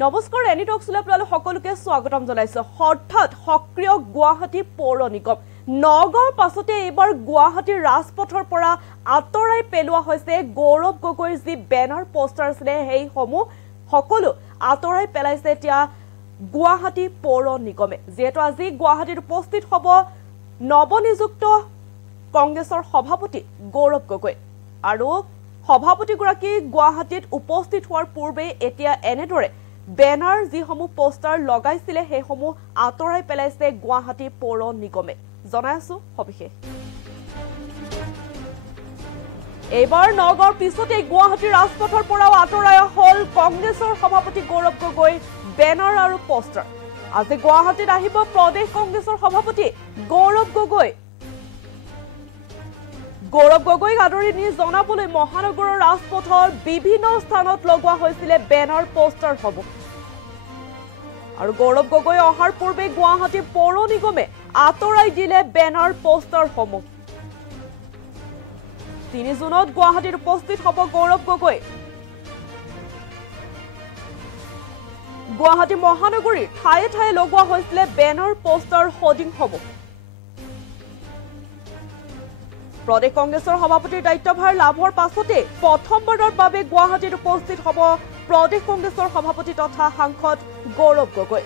নমস্কাৰ এনি টক্সলৈ আপোনালোক সকলোকে স্বাগতম জনাইছো হঠাৎ সক্ৰিয় গুৱাহাটী পৌৰ নিগম নগাঁৱৰ পাছতে এইবাৰ গুৱাহাটীৰ ৰাজপথৰ পৰা আঁতৰাই পেলোৱা হৈছে গৌৰৱ গগৈৰ যি বেনাৰ পোষ্টাৰ আছিল সেই সমূহ সকলো আঁতৰাই পেলাইছে এতিয়া গুৱাহাটী পৌৰ নিগমে যেহেতু আজি গুৱাহাটীত উপস্থিত হ'ব নৱনিযুক্ত কংগ্ৰেছৰ সভাপতি গৌৰৱ গগৈ আৰু সভাপতিগৰাকী গুৱাহাটীত উপস্থিত হোৱাৰ পূৰ্বে এতিয়া এনেদৰে বেনাৰ যিসমূহ পোষ্টাৰ লগাইছিলে সেইসমূহ আঁতৰাই পেলাইছে গুৱাহাটী পৌৰ নিগমে জনাই আছো সবিশেষ এইবাৰ নগাঁৱৰ পিছতে গুৱাহাটীৰ ৰাজপথৰ পৰাও আঁতৰাই হ'ল কংগ্ৰেছৰ সভাপতি গৌৰৱ গগৈ বেনাৰ আৰু পোষ্টাৰ আজি গুৱাহাটীত আহিব প্ৰদেশ কংগ্ৰেছৰ সভাপতি গৌৰৱ গগৈক আদৰি নি জনাবলৈ মহানগৰৰ ৰাজপথৰ বিভিন্ন স্থানত লগোৱা হৈছিল বেনাৰ পোষ্টাৰ সমূহ আৰু গৌৰৱ গগৈ অহাৰ পূৰ্বে গুৱাহাটী পৌৰ নিগমে আঁতৰাই দিলে বেনাৰ পোষ্টাৰ সমূহ ৩ জুনত গুৱাহাটীত উপস্থিত হ'ব গৌৰৱ গগৈ গুৱাহাটী মহানগৰীৰ ঠায়ে ঠায়ে লগোৱা হৈছিল বেনাৰ পোষ্টাৰ হোৰ্ডিং সমূহ প্ৰদেশ কংগ্ৰেছৰ সভাপতিৰ দায়িত্বভাৰ লাভৰ পাছতে প্ৰথমবাৰৰ বাবে গুৱাহাটীত উপস্থিত হ'ব প্ৰদেশ কংগ্ৰেছৰ সভাপতি তথা সাংসদ গৌৰৱ গগৈ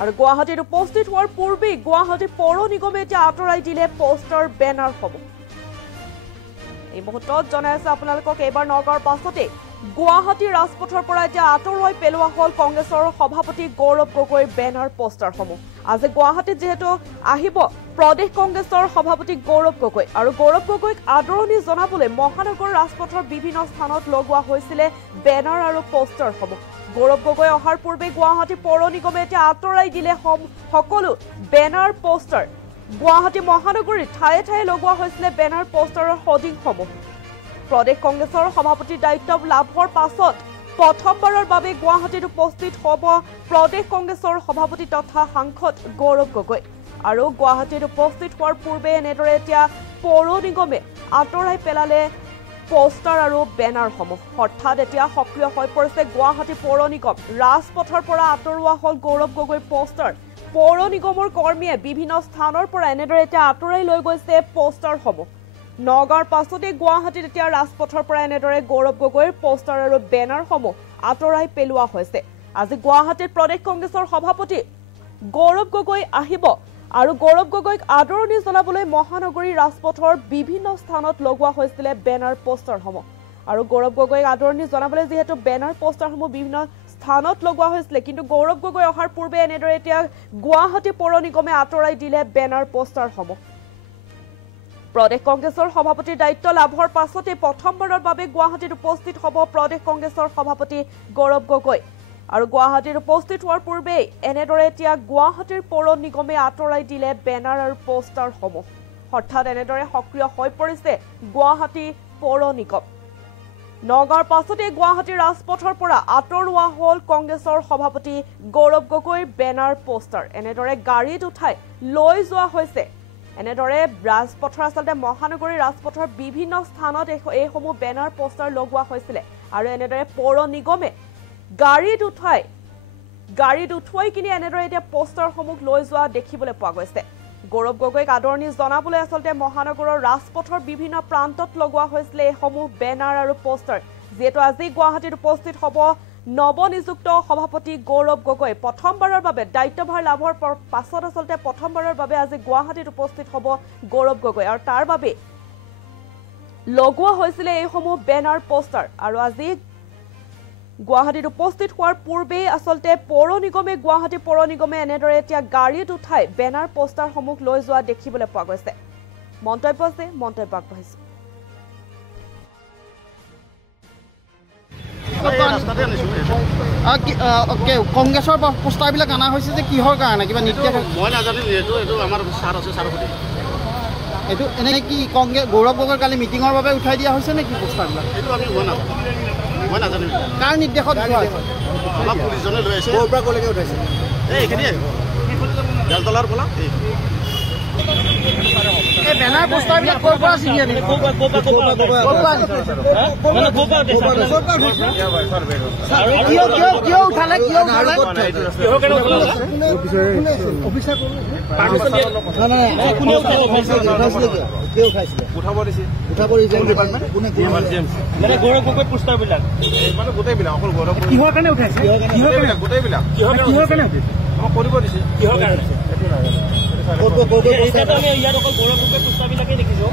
আৰু গুৱাহাটীত উপস্থিত হোৱাৰ পূৰ্বে গুৱাহাটী পৌৰ নিগমে এতিয়া আঁতৰাই দিলে পোষ্টাৰ বেনাৰ সমূহ এই মুহূৰ্তত জনাই আছে আপোনালোকক এইবাৰ নগাঁৱৰ পাছতে গুৱাহাটীৰ ৰাজপথৰ পৰা এতিয়া আঁতৰাই পেলোৱা হ'ল কংগ্ৰেছৰ সভাপতি গৌৰৱ গগৈৰ বেনাৰ পোষ্টাৰসমূহ আজি গুৱাহাটীত যেহেতু আহিব প্ৰদেশ কংগ্ৰেছৰ সভাপতি গৌৰৱ গগৈ আৰু গৌৰৱ গগৈক আদৰণি জনাবলৈ মহানগৰ ৰাজপথৰ বিভিন্ন স্থানত লগোৱা হৈছিল বেনাৰ আৰু পোষ্টাৰসমূহ গৌৰৱ গগৈ অহাৰ পূৰ্বে গুৱাহাটী পৌৰ নিগমে এতিয়া আঁতৰাই দিলে সকলো বেনাৰ পোষ্টাৰ গুৱাহাটী মহানগৰীত ঠায়ে ঠায়ে লগোৱা হৈছিল বেনাৰ পোষ্টাৰৰ হোৰ্ডিংসমূহ প্ৰদেশ কংগ্ৰেছৰ সভাপতিৰ দায়িত্ব লাভৰ পাছত প্ৰথমবাৰৰ বাবে গুৱাহাটীত উপস্থিত হ'ব প্ৰদেশ কংগ্ৰেছৰ সভাপতি তথা সাংসদ গৌৰৱ গগৈ আৰু গুৱাহাটীত উপস্থিত হোৱাৰ পূৰ্বে এনেদৰে এতিয়া পৌৰ নিগমে আঁতৰাই পেলালে পোষ্টাৰ আৰু বেনাৰসমূহ হঠাৎ এতিয়া সক্ৰিয় হৈ পৰিছে গুৱাহাটী পৌৰ নিগম ৰাজপথৰ পৰা আঁতৰোৱা হ'ল গৌৰৱ গগৈৰ পোষ্টাৰ পৌৰ নিগমৰ কৰ্মীয়ে বিভিন্ন স্থানৰ পৰা এনেদৰে এতিয়া আঁতৰাই লৈ গৈছে পোষ্টাৰসমূহ নগাঁৱৰ পাছতে গুৱাহাটীত এতিয়া ৰাজপথৰ পৰা এনেদৰে গৌৰৱ গগৈৰ পোষ্টাৰ আৰু বেনাৰসমূহ আঁতৰাই পেলোৱা হৈছে আজি গুৱাহাটীত প্ৰদেশ কংগ্ৰেছৰ সভাপতি গৌৰৱ গগৈ আহিব আৰু গৌৰৱ গগৈক আদৰণি জনাবলৈ মহানগৰীৰ ৰাজপথৰ বিভিন্ন স্থানত লগোৱা হৈছিল বেনাৰ পোষ্টাৰসমূহ আৰু গৌৰৱ গগৈক আদৰণি জনাবলৈ যেহেতু বেনাৰ পোষ্টাৰসমূহ বিভিন্ন স্থানত লগোৱা হৈছিল কিন্তু গৌৰৱ গগৈ অহাৰ পূৰ্বে এনেদৰে এতিয়া গুৱাহাটী পৌৰ নিগমে আঁতৰাই দিলে বেনাৰ পোষ্টাৰসমূহ প্ৰদেশ কংগ্ৰেছৰ সভাপতিৰ দায়িত্ব লাভৰ পাছতে প্ৰথমবাৰৰ বাবে গুৱাহাটীত উপস্থিত হ'ব প্ৰদেশ কংগ্ৰেছৰ সভাপতি গৌৰৱ গগৈ আৰু গুৱাহাটীত উপস্থিত হোৱাৰ পূৰ্বে এনেদৰে এতিয়া গুৱাহাটীৰ পৌৰ নিগমে আঁতৰাই দিলে বেনাৰ আৰু পোষ্টাৰসমূহ হঠাৎ এনেদৰে সক্ৰিয় হৈ পৰিছে গুৱাহাটী পৌৰ নিগম নগাঁৱৰ পাছতে গুৱাহাটীৰ ৰাজপথৰ পৰা আঁতৰোৱা হ'ল কংগ্ৰেছৰ সভাপতি গৌৰৱ গগৈৰ বেনাৰ পোষ্টাৰ এনেদৰে গাড়ীত উঠাই লৈ যোৱা হৈছে এনেদৰে ৰাজপথৰ আচলতে মহানগৰীৰ ৰাজপথৰ বিভিন্ন স্থানত এইসমূহ বেনাৰ পোষ্টাৰ লগোৱা হৈছিল আৰু এনেদৰে পৌৰ নিগমে গাড়ীত উঠুৱাই কিনে এনেদৰে এতিয়া পোষ্টাৰসমূহ লৈ যোৱা দেখিবলৈ পোৱা গৈছে গৌৰৱ গগৈক আদৰণি জনাবলৈ আচলতে মহানগৰৰ ৰাজপথৰ বিভিন্ন প্ৰান্তত লগোৱা হৈছিল এইসমূহ বেনাৰ আৰু পোষ্টাৰ যিহেতু আজি গুৱাহাটীত উপস্থিত হ'ব নৱনিযুক্ত সভাপতি গৌৰৱ গগৈ প্ৰথমবাৰৰ বাবে দায়িত্বভাৰ লাভৰ পাছত আচলতে প্ৰথমবাৰৰ বাবে আজি গুৱাহাটীত উপস্থিত হ'ব গৌৰৱ গগৈ আৰু তাৰ বাবে লগোৱা হৈছিল এইসমূহ বেনাৰ পোষ্টাৰ আৰু আজি গুৱাহাটীত উপস্থিত হোৱাৰ পূৰ্বে আচলতে পৌৰ নিগমে এনেদৰে এতিয়া গাড়ীত উঠাই বেনাৰ পোষ্টাৰসমূহ লৈ যোৱা দেখিবলৈ পোৱা গৈছে মন্তব্য আছে মন্তব্য আগবঢ়াইছে কংগ্ৰেছৰ পোষ্টাৰবিলাক অনা হৈছে যে কিহৰ কাৰণে কিবা নিৰ্দেশ মই নাজানো এইটো আমাৰ ছাৰ আছে ছাৰ সুধি এইটো এনে কি কংগ্ৰেছ গৌৰৱ গগৈৰ কালি মিটিঙৰ বাবে উঠাই দিয়া হৈছে নেকি পোষ্টাৰবিলাক এইটো আমি মই নাজানো কাৰ নিৰ্দেশত আমাৰ পুলিচজনে লৈ আছে ক'ৰ পৰা ক'লৈকে উঠাইছে এইখিনিয়ে বেলতলাৰ পৰা বেনাৰ পোষ্টাৰবিলাক ক'ৰ পৰা ছিঙি আনিলে? কিয় উঠালে? গৌৰৱ গগৈ পোষ্টাৰবিলাক মানে গোটেইবিলাক অকল গৌৰৱ কিহৰ কাৰণে উঠাইছে? গোটেইবিলাক কিহৰ কাৰণে উঠিছে? আমাক কৰিব দিছে কিহৰ কাৰণে? ইয়াত অকল গৌৰৱ গগৈ পোষ্টাৰবিলাকেই দেখিছো।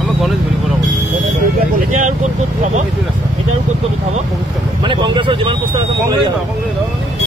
আমাক গণেশ বুলি কৰা এতিয়া আৰু ক'ত উঠাব? এতিয়া আৰু ক'ত উঠাব? মানে কংগ্ৰেছৰ যিমান পোষ্টাৰ আছে